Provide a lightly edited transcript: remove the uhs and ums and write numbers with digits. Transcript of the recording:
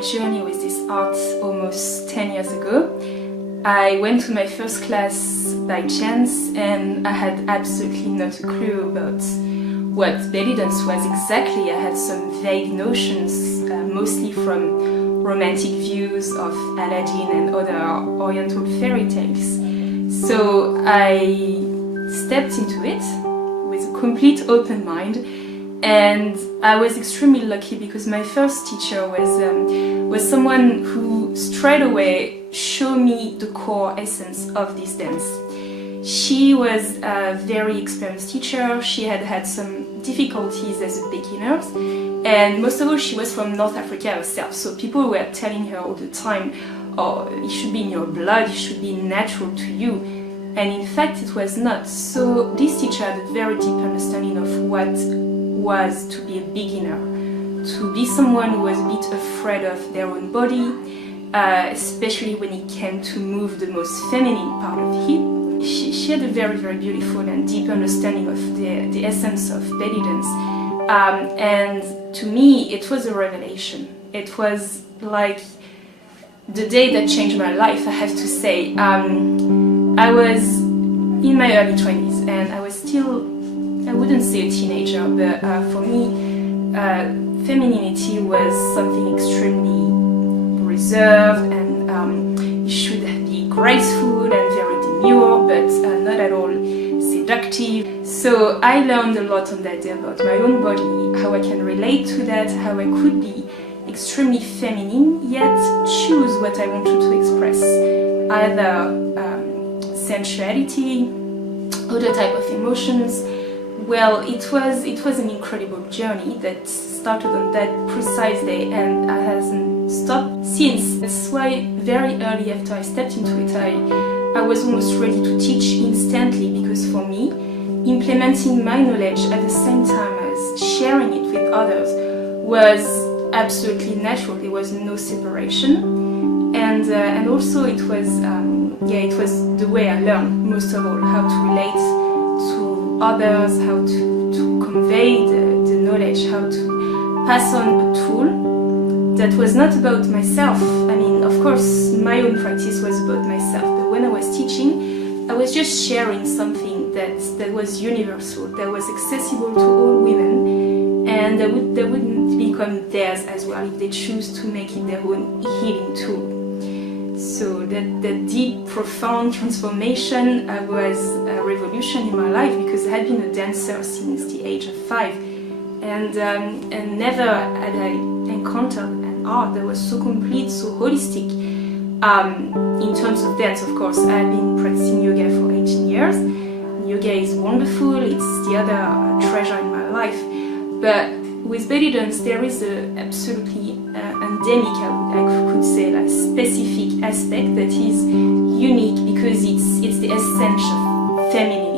journey with this art almost 10 years ago. I went to my first class by chance and I had absolutely not a clue about what belly dance was exactly. I had some vague notions, mostly from romantic views of Aladdin and other Oriental fairy tales. So I stepped into it with a complete open mind, and I was extremely lucky because my first teacher was someone who straight away showed me the core essence of this dance. She was a very experienced teacher. She had had some difficulties as a beginner, and most of all she was from North Africa herself, so people were telling her all the time, oh, it should be in your blood, it should be natural to you. And in fact it was not. So this teacher had a very deep understanding of what was to be a beginner, to be someone who was a bit afraid of their own body, especially when it came to move the most feminine part of the hip. She had a very, very beautiful and deep understanding of the essence of belly dance. And to me, it was a revelation. It was like the day that changed my life, I have to say. I was in my early 20s and I was still, I wouldn't say a teenager, but for me, femininity was something extremely reserved, and it should be graceful and very demure, but not at all seductive. So I learned a lot on that day about my own body, how I can relate to that, how I could be extremely feminine, yet choose what I wanted to express, either sensuality, other type of emotions. Well, it was an incredible journey that started on that precise day, and it hasn't stopped since. That's why very early after I stepped into it, I was almost ready to teach instantly, because for me, implementing my knowledge at the same time as sharing it with others was absolutely natural. There was no separation, and also it was it was the way I learned most of all, how to relate to others, how to convey the knowledge, how to pass on a tool that was not about myself. I mean, of course, my own practice was about myself, but when I was teaching, I was just sharing something that was universal, that was accessible to all women, and that wouldn't become theirs as well if they choose to make it their own healing tool. So that deep, profound transformation was a revolution in my life, because I had been a dancer since the age of 5, and never had I encountered an art that was so complete, so holistic. In terms of dance, of course, I've been practicing yoga for 18 years. Yoga is wonderful, it's the other treasure in my life. But with belly dance, there is a absolutely endemic, I could say, like specific aspect that is unique, because it's the essence of femininity.